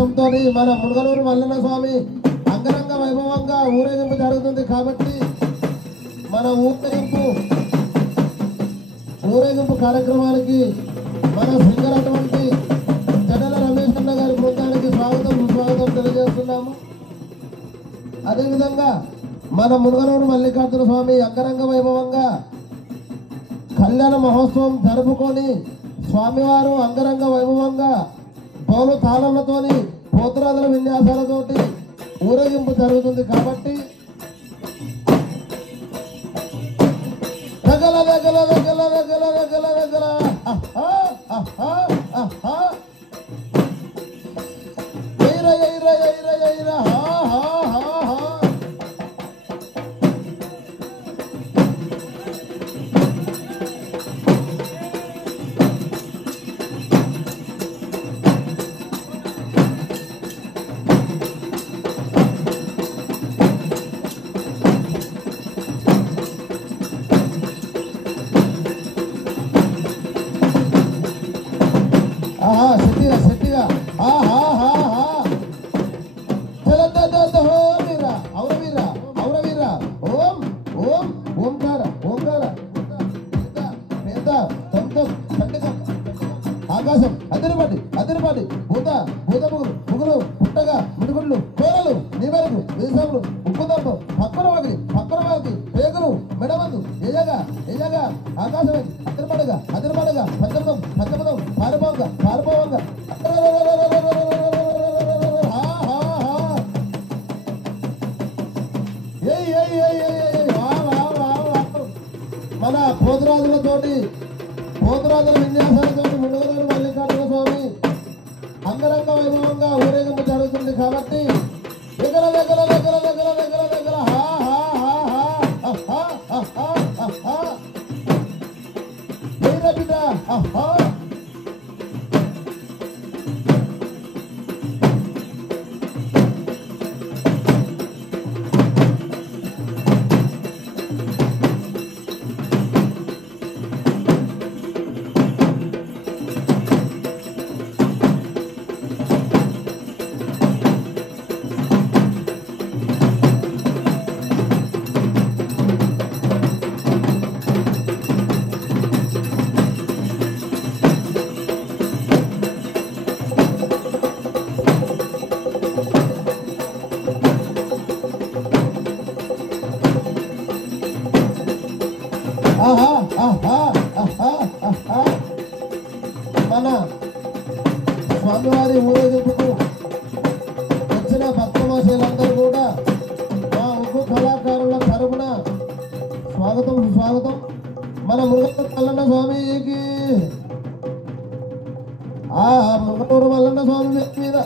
ఉద్దేశంతో మన మునగనూరు మల్లన్న స్వామి అంగరంగ వైభవంగా ఊరేగింపు జరుగుతుంది కాబట్టి మన ఊరేగింపు కార్యక్రమానికి మన సింగర్ అటువంటి జడల రమేష్ అన్న గారి బృందానికి స్వాగతం సుస్వాగతం తెలియజేస్తున్నాము. అదేవిధంగా మన మునగనూరు మల్లికార్జున స్వామి అంగరంగ వైభవంగా కళ్యాణ మహోత్సవం జరుపుకొని స్వామివారు అంగరంగ వైభవంగా పౌలు తాళములతోని పోతురాజుల విన్యాసాలతోటి ఊరేగింపు జరుగుతుంది కాబట్టి దగ్గర దగ్గర దగ్గర దగ్గర దగ్గర దగ్గర శక్తిగా ఓం ఓం ఓంకార ఓంకార ఆకాశం అదిరిపాటి ముగ్గులు పుట్టగా మిడుగుళ్ళు పేరలు నీవెరకు దేశములు ఉప్పుదమ్ము పక్కన వాకి పేగులు మెడమందు ఎజగా ఆకాశం అదిరిపడగా పంచపదం పారిపోవంగా మన పోతురాజుల విన్యాసాలతోటి మునగనూరు మల్లికార్జున స్వామి అంగరంగ వైభవంగా ఊరేగింపు జరుగుతుంది కాబట్టి దగ్గర దగ్గర దగ్గర దగ్గర దగ్గర దగ్గర బిడ్డ మన స్వామివారి ఊరేగింపుకు వచ్చిన భక్తవాసులందరూ కూడా మా ఉగ్గు కళాకారుల తరపున స్వాగతం సుస్వాగతం. మన మునగనూరు మల్లన్న స్వామికి మునగనూరు మల్లన్న స్వామి మీద